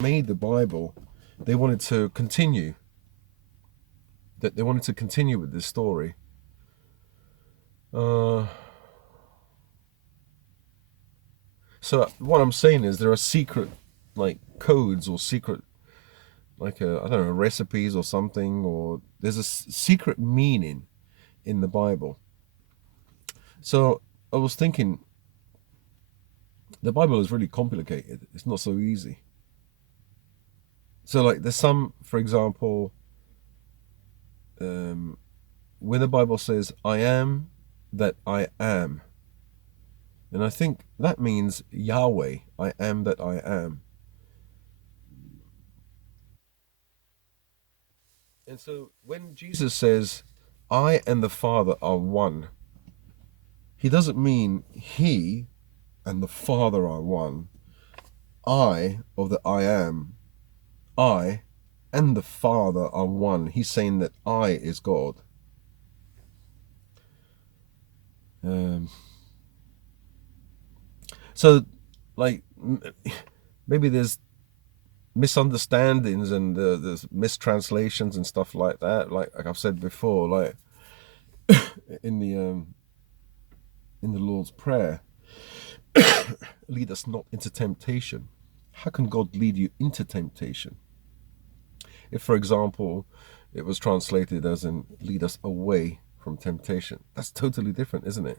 made the Bible, they wanted to continue. That they wanted to continue with this story. So what I'm saying is there are secret, like, codes or secret, like, I don't know, recipes or something, or there's a secret meaning in the Bible. So I was thinking, the Bible is really complicated. It's not so easy. So, like, there's some, for example, when the Bible says, "I am that I am," and I think that means Yahweh, I am that I am. And so when Jesus says, "I and the Father are one," he doesn't mean he and the Father are one. I, of the I am, I and the Father are one. He's saying that I is God. Um, so, like, maybe there's misunderstandings and there's mistranslations and stuff like that. Like I've said before, like in the Lord's Prayer, lead us not into temptation. How can God lead you into temptation? If, for example, it was translated as in lead us away from temptation, that's totally different, isn't it?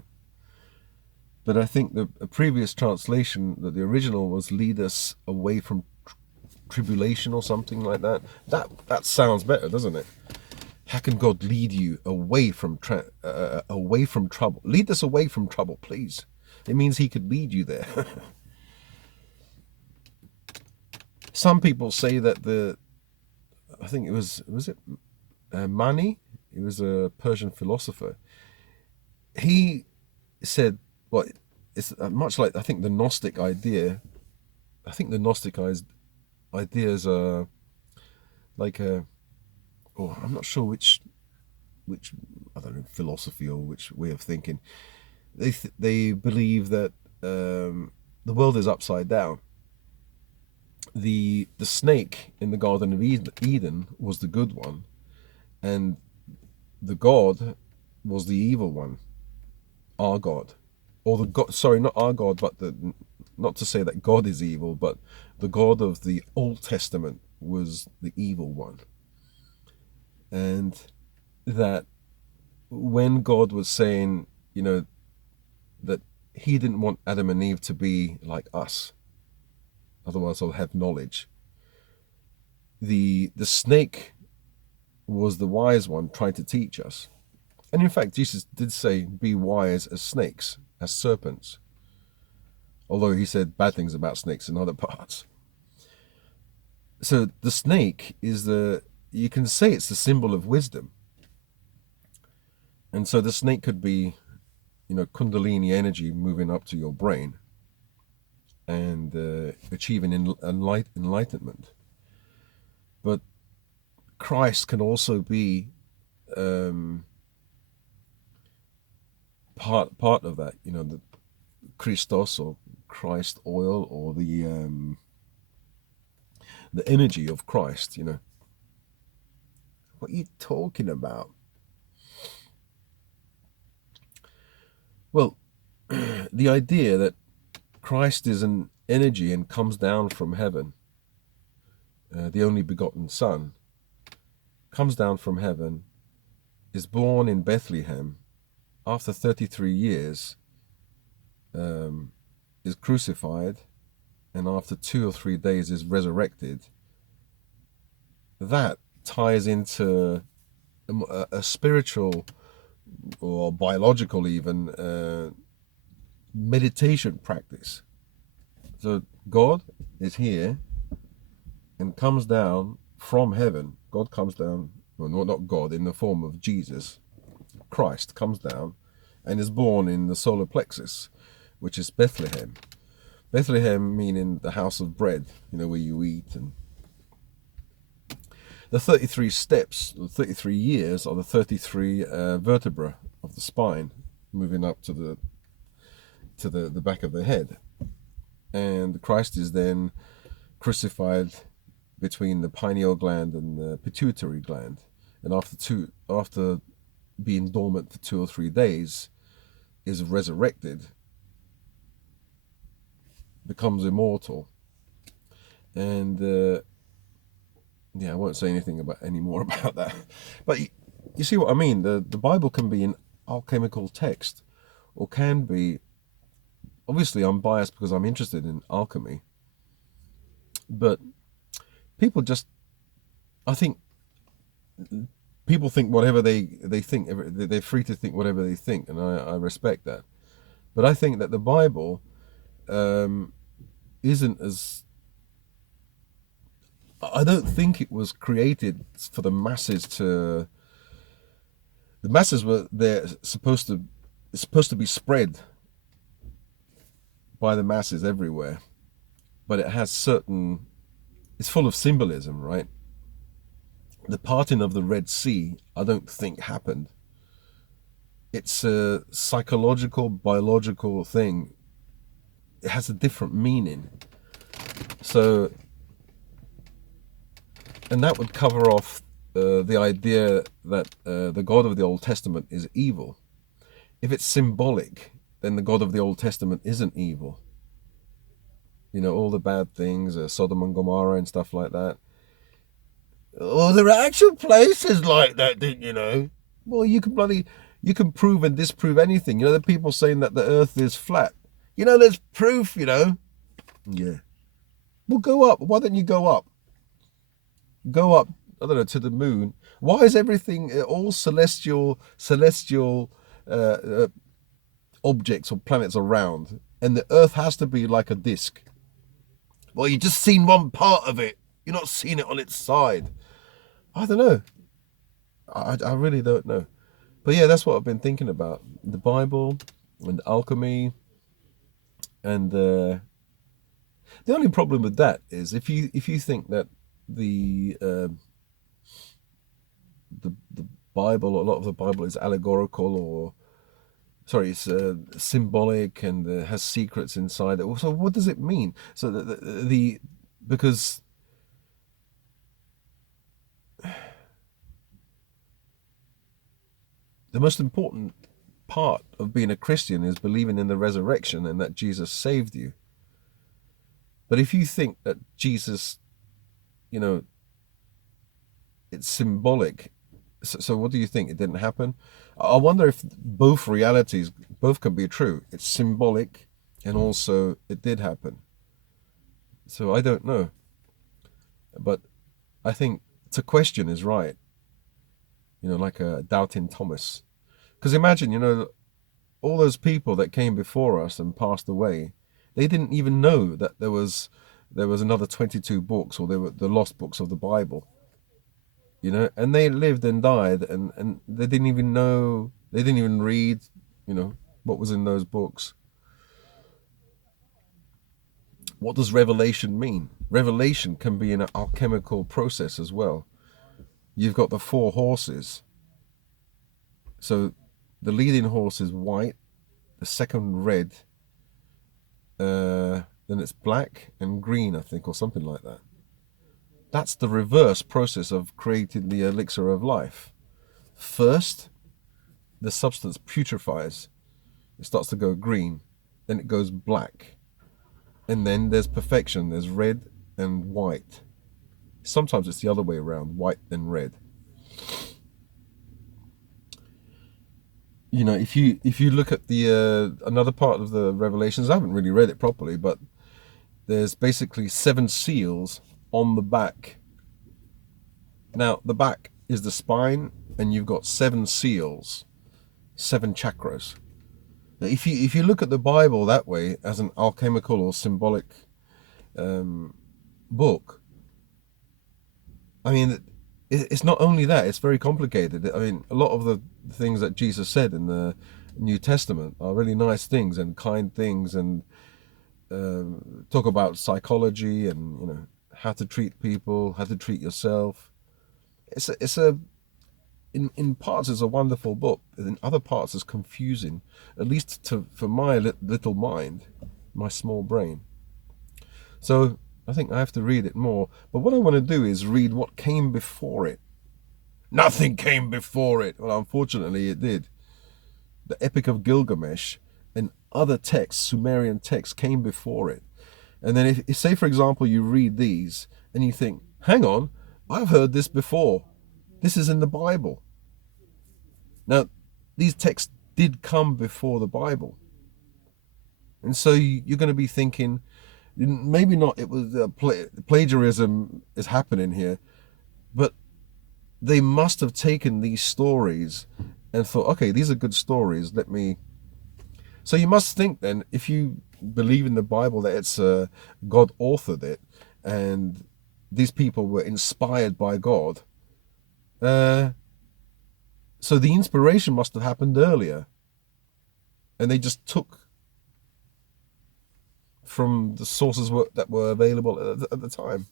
But I think the previous translation, that the original was lead us away from tribulation or something like that. That sounds better, doesn't it? How can God lead you away from trouble? Lead us away from trouble, please. It means He could lead you there. Some people say that I think it was it Mani? He was a Persian philosopher. He said, well, it's much like, I think, the Gnostic idea. I think the Gnostic ideas are like oh, I'm not sure which I don't know, philosophy or which way of thinking. They believe that the world is upside down. The snake in the Garden of Eden was the good one, and the God was the evil one, our God, or the God. Sorry, not our God, but not to say that God is evil, but the God of the Old Testament was the evil one, and that when God was saying, that He didn't want Adam and Eve to be like us, otherwise I'll have knowledge. The snake was the wise one trying to teach us. And in fact, Jesus did say, be wise as snakes, as serpents. Although He said bad things about snakes in other parts. So the snake is you can say it's the symbol of wisdom. And so the snake could be, Kundalini energy moving up to your brain and achieving enlightenment. But Christ can also be part of that, the Christos or Christ oil, or the energy of Christ. What are you talking about? Well, the idea that Christ is an energy and comes down from heaven, the only begotten Son, comes down from heaven, is born in Bethlehem, after 33 years, is crucified, and after 2 or 3 days is resurrected. That ties into a spiritual or biological even meditation practice. So God is here and comes down from heaven. God comes down, well, not God, in the form of Jesus. Christ comes down and is born in the solar plexus, which is Bethlehem. Bethlehem meaning the house of bread, where you eat. And the 33 steps, the 33 years, are the 33 vertebrae of the spine, moving up to the back of the head. And Christ is then crucified between the pineal gland and the pituitary gland, and after being dormant for 2 or 3 days, is resurrected, becomes immortal, and yeah, I won't say anything any more about that. But you see what I mean? The Bible can be an alchemical text, or can be. Obviously, I'm biased because I'm interested in alchemy, but people just, I think, people think whatever they think. They're free to think whatever they think, and I respect that. But I think that the Bible isn't as. I don't think it was created for the masses to. The masses were there supposed to be spread by the masses everywhere, but it has certain. It's full of symbolism, right? The parting of the Red Sea, I don't think happened. It's a psychological, biological thing. It has a different meaning. So, and that would cover off the idea that the God of the Old Testament is evil. If it's symbolic, then the God of the Old Testament isn't evil. You know, all the bad things, Sodom and Gomorrah and stuff like that. Oh, there are actual places like that, didn't you know? Well, you can prove and disprove anything. You know, the people saying that the earth is flat. You know, there's proof, you know. Yeah. Well, go up. Why don't you go up? Go up, I don't know, to the moon. Why is everything all celestial objects or planets around, and the earth has to be like a disc? Well, you just seen one part of it. You're not seeing it on its side. I don't know. I really don't know. But yeah, that's what I've been thinking about. The Bible and alchemy. And the only problem with that is if you think that the Bible, a lot of the Bible is allegorical, or sorry, it's symbolic and has secrets inside it. So what does it mean? So because the most important part of being a Christian is believing in the resurrection and that Jesus saved you. But if you think that Jesus, you know, it's symbolic, so what do you think? It didn't happen? I wonder if both realities, both can be true. It's symbolic and also it did happen. So I don't know. But I think to question is right. You know, like a doubting Thomas. Because imagine, you know, all those people that came before us and passed away, they didn't even know that there was another 22 books, or there were the lost books of the Bible. You know, and they lived and died, and they didn't even know, they didn't even read, you know, what was in those books. What does revelation mean? Revelation can be an alchemical process as well. You've got the 4 horses. So the leading horse is white, the second red, then it's black and green, I think, or something like that. That's the reverse process of creating the elixir of life. First, the substance putrefies. It starts to go green, then it goes black. And then there's perfection. There's red and white. Sometimes it's the other way around, white and red. You know, if you look at the another part of the Revelations, I haven't really read it properly, but there's basically 7 seals on the back. Now, the back is the spine, and you've got 7 seals, 7 chakras. Now, if you look at the Bible that way, as an alchemical or symbolic book, I mean, it's not only that, it's very complicated. I mean, a lot of the things that Jesus said in the New Testament are really nice things and kind things, and talk about psychology and, you know, how to treat people, how to treat yourself. In parts it's a wonderful book, in other parts it's confusing, at least for my little mind, my small brain. So I think I have to read it more. But what I want to do is read what came before it. Nothing came before it. Well, unfortunately, it did. The Epic of Gilgamesh and other texts, Sumerian texts, came before it. And then if say, for example, you read these and you think, hang on, I've heard this before. This is in the Bible. Now, these texts did come before the Bible. And so you're going to be thinking, maybe not it was plagiarism is happening here, but they must have taken these stories and thought, okay, these are good stories. So you must think then, if you believe in the Bible that it's God authored it and these people were inspired by God, so the inspiration must have happened earlier, and they just took from the sources that were available at the time.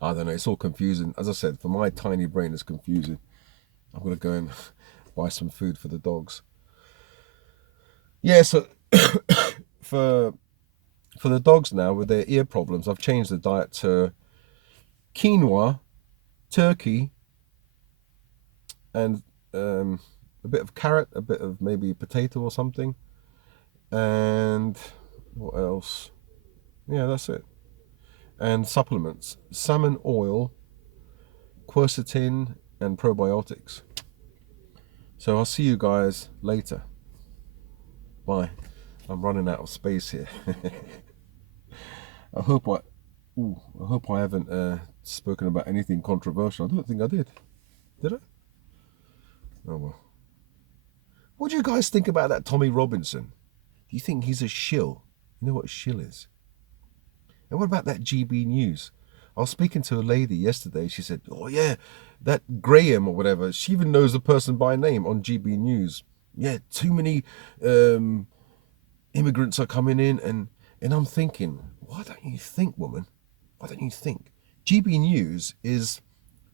I don't know, it's all confusing. As I said, for my tiny brain, it's confusing. I'm going to go and buy some food for the dogs. Yeah, so for the dogs now with their ear problems, I've changed the diet to quinoa, turkey, and a bit of carrot, a bit of maybe potato or something. And what else? Yeah, that's it. And supplements, salmon oil, quercetin, and probiotics. So I'll see you guys later. Bye. I'm running out of space here. I hope I haven't spoken about anything controversial. I don't think I did. Did I? Oh well. What do you guys think about that Tommy Robinson? Do you think he's a shill? You know what a shill is? And what about that GB News? I was speaking to a lady yesterday. She said, oh yeah, that Graham or whatever, she even knows the person by name on GB News. Yeah, too many immigrants are coming in. And I'm thinking, why don't you think, woman? Why don't you think? GB News is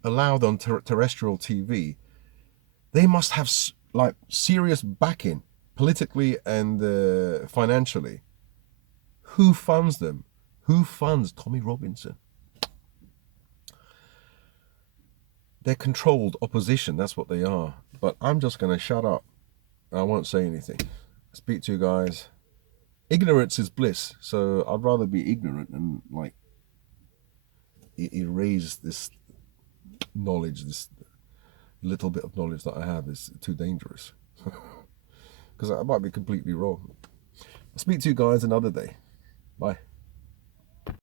allowed on terrestrial TV. They must have like serious backing politically and financially. Who funds them? Who funds Tommy Robinson? They're controlled opposition, that's what they are. But I'm just going to shut up. I won't say anything. Speak to you guys. Ignorance is bliss, so I'd rather be ignorant and like erase this knowledge, this little bit of knowledge that I have is too dangerous. Because I might be completely wrong. I'll speak to you guys another day. Bye.